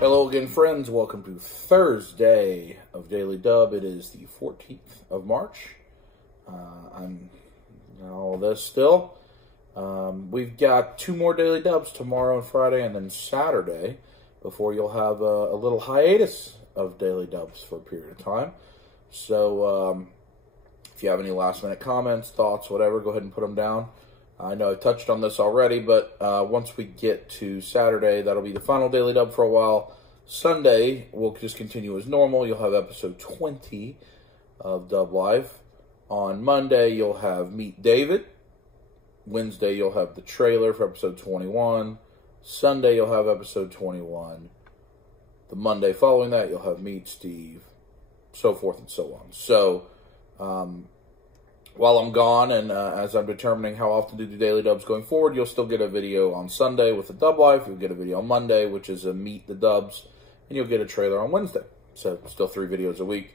Hello again, friends. Welcome to Thursday of Daily Dub. It is the 14th of March. I'm all this still. We've got 2 more Daily Dubs tomorrow and Friday, and then Saturday before you'll have a little hiatus of Daily Dubs for a period of time. So if you have any last-minute comments, thoughts, whatever, go ahead and put them down. I know I touched on this already, but once we get to Saturday, that'll be the final Daily Dub for a while. Sunday, we'll just continue as normal. You'll have episode 20 of Dub Life. On Monday, you'll have Meet David. Wednesday, you'll have the trailer for episode 21. Sunday, you'll have episode 21. The Monday following that, you'll have Meet Steve, so forth and so on. So, while I'm gone, and as I'm determining how often to do Daily Dubs going forward, you'll still get a video on Sunday with the Dub Life. You'll get a video on Monday, which is a Meet the Dubs, and you'll get a trailer on Wednesday. So still 3 videos a week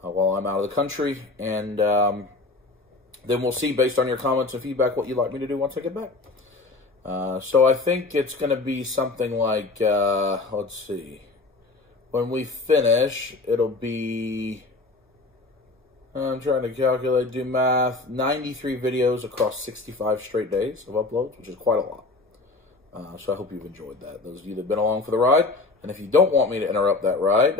while I'm out of the country. And then we'll see, based on your comments and feedback, what you'd like me to do once I get back. So I think it's going to be something like, let's see. When we finish, it'll be... I'm trying to calculate, do math. 93 videos across 65 straight days of uploads, which is quite a lot. So I hope you've enjoyed that. Those of you that have been along for the ride. And if you don't want me to interrupt that ride,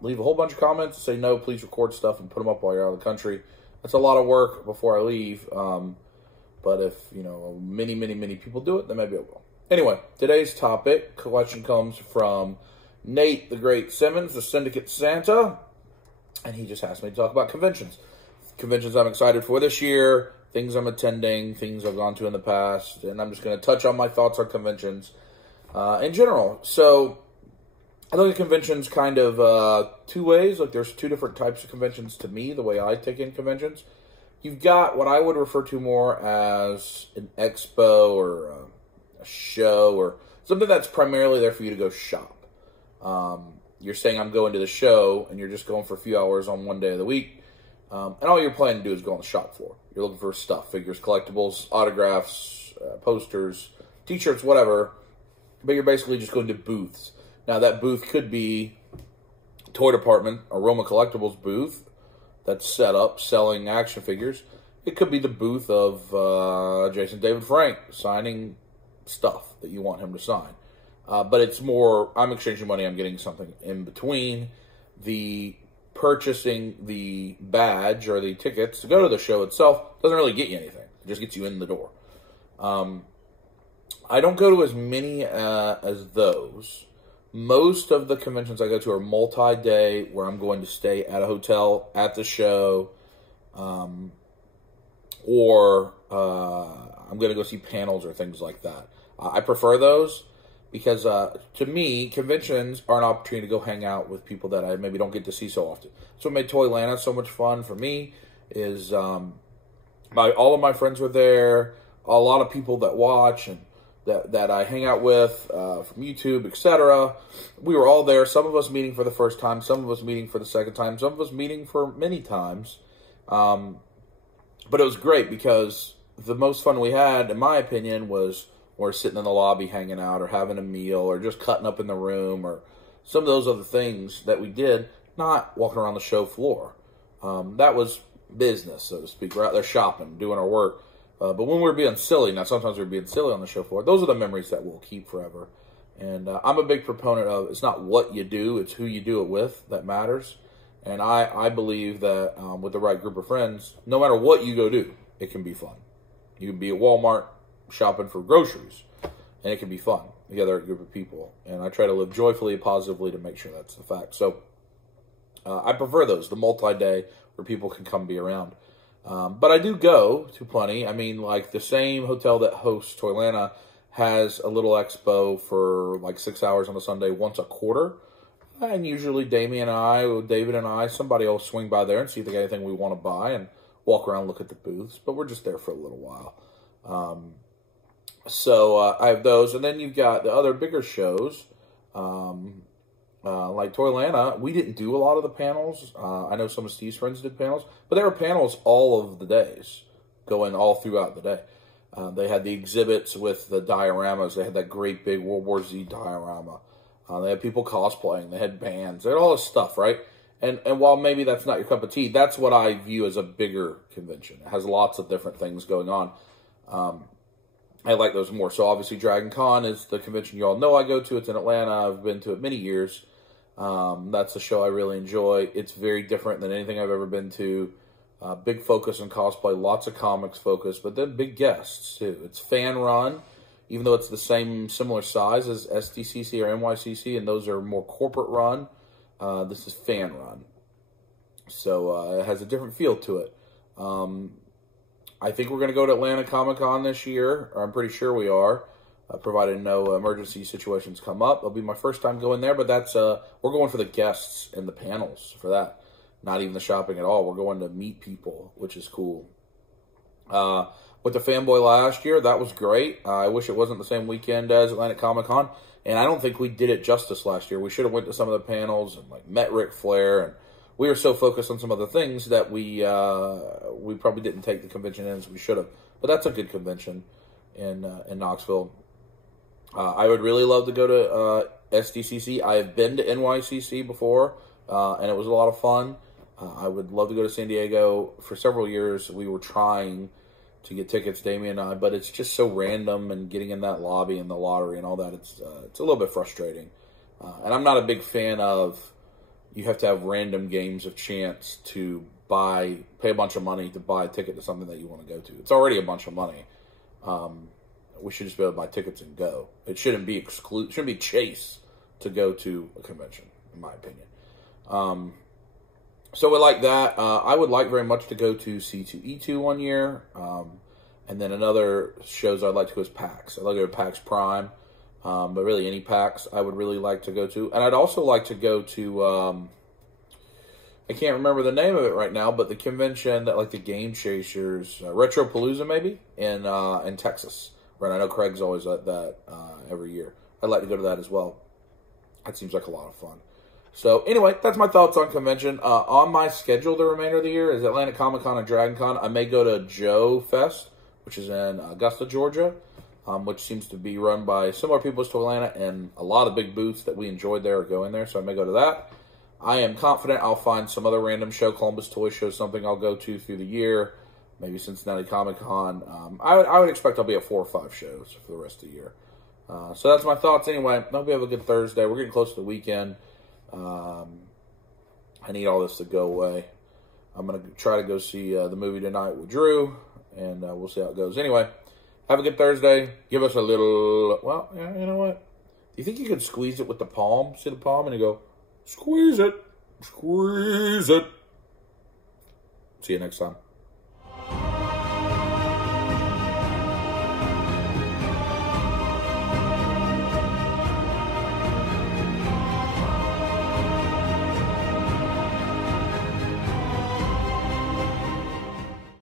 leave a whole bunch of comments. Say, no, please record stuff and put them up while you're out of the country. That's a lot of work before I leave. But if, you know, many people do it, then maybe I will. Anyway, today's topic collection comes from Nate the Great Simmons, the Syndicate Santa. And he just asked me to talk about conventions. Conventions I'm excited for this year, things I'm attending, things I've gone to in the past, and I'm just going to touch on my thoughts on conventions in general. So I look at conventions kind of 2 ways. Like, there's 2 different types of conventions to me, the way I take in conventions. You've got what I would refer to more as an expo or a show or something that's primarily there for you to go shop. You're saying I'm going to the show, and you're just going for a few hours on one day of the week, and all you're planning to do is go on the shop floor. You're looking for stuff, figures, collectibles, autographs, posters, t-shirts, whatever, but you're basically just going to booths. Now, that booth could be toy department, Aroma Collectibles booth that's set up selling action figures. It could be the booth of Jason David Frank signing stuff that you want him to sign. But it's more, I'm exchanging money, I'm getting something in between. The purchasing the badge or the tickets to go to the show itself doesn't really get you anything. It just gets you in the door. I don't go to as many as those. Most of the conventions I go to are multi-day, where I'm going to stay at a hotel at the show, or I'm going to go see panels or things like that. I prefer those. Because to me, conventions are an opportunity to go hang out with people that I maybe don't get to see so often. So what made Toylanta so much fun for me is all of my friends were there, a lot of people that watch and that I hang out with from YouTube, etc. We were all there, some of us meeting for the first time, some of us meeting for the second time, some of us meeting for many times. But it was great because the most fun we had, in my opinion, was... or sitting in the lobby hanging out, or having a meal, or just cutting up in the room, or some of those other things that we did, not walking around the show floor. That was business, so to speak. We're out there shopping, doing our work. But when we were being silly, now sometimes we were being silly on the show floor, those are the memories that we'll keep forever. And I'm a big proponent of, it's not what you do, it's who you do it with that matters. And I believe that with the right group of friends, no matter what you go do, it can be fun. You can be at Walmart, shopping for groceries, and it can be fun together, a group of people. And I try to live joyfully and positively to make sure that's the fact. So I prefer those, the multi-day where people can come be around. But I do go to plenty. I mean, like the same hotel that hosts Toylanta has a little expo for like 6 hours on a Sunday once a quarter. And usually David and I, somebody will swing by there and see if they got anything we want to buy and walk around and look at the booths. But we're just there for a little while. So I have those, and then you've got the other bigger shows, like Toylanta. We didn't do a lot of the panels. I know some of Steve's friends did panels, but there were panels all of the days, going all throughout the day. They had the exhibits with the dioramas. They had that great big World War Z diorama. They had people cosplaying. They had bands. They had all this stuff, right? And while maybe that's not your cup of tea, that's what I view as a bigger convention. It has lots of different things going on. I like those more. So obviously Dragon Con is the convention you all know I go to. It's in Atlanta. I've been to it many years. That's a show I really enjoy. It's very different than anything I've ever been to. Big focus on cosplay, lots of comics focus, but then big guests too. It's fan run, even though it's the similar size as SDCC or NYCC, and those are more corporate run. This is fan run. So it has a different feel to it. I think we're going to go to Atlanta Comic Con this year, or I'm pretty sure we are, provided no emergency situations come up. It'll be my first time going there, but that's we're going for the guests and the panels for that. Not even the shopping at all. We're going to meet people, which is cool. With the Fanboy last year, that was great. I wish it wasn't the same weekend as Atlanta Comic Con, and I don't think we did it justice last year. We should have went to some of the panels and like met Ric Flair, and we were so focused on some other things that we probably didn't take the convention in as we should have. But that's a good convention in Knoxville. I would really love to go to SDCC. I have been to NYCC before, and it was a lot of fun. I would love to go to San Diego. For several years, we were trying to get tickets, Damien and I, but it's just so random, and getting in that lobby and the lottery and all that, it's a little bit frustrating. And I'm not a big fan of, you have to have random games of chance to pay a bunch of money to buy a ticket to something that you want to go to. It's already a bunch of money. We should just be able to buy tickets and go. It shouldn't be shouldn't be chase to go to a convention, in my opinion. So we like that. I would like very much to go to C2E2 one year. And then another shows I'd like to go is PAX. I'd like to go to PAX Prime. But really any PAX I would really like to go to. And I'd also like to go to, I can't remember the name of it right now, but the convention that like the Game Chasers, Retropalooza maybe, in Texas. Right, I know Craig's always at that every year. I'd like to go to that as well. That seems like a lot of fun. So anyway, that's my thoughts on convention. On my schedule the remainder of the year is Atlanta Comic Con and Dragon Con. I may go to Joe Fest, which is in Augusta, Georgia, which seems to be run by similar people as to Atlanta, and a lot of big booths that we enjoyed there are going there, so I may go to that. I am confident I'll find some other random show, Columbus Toy Show, something I'll go to through the year, maybe Cincinnati Comic Con. I would expect I'll be at 4 or 5 shows for the rest of the year. So that's my thoughts anyway. I hope you have a good Thursday. We're getting close to the weekend. I need all this to go away. I'm going to try to go see the movie tonight with Drew, and we'll see how it goes. Anyway, have a good Thursday. Give us a little, well, yeah, you know what? Do you think you could squeeze it with the palm? See the palm? And you go, squeeze it, squeeze it. See you next time.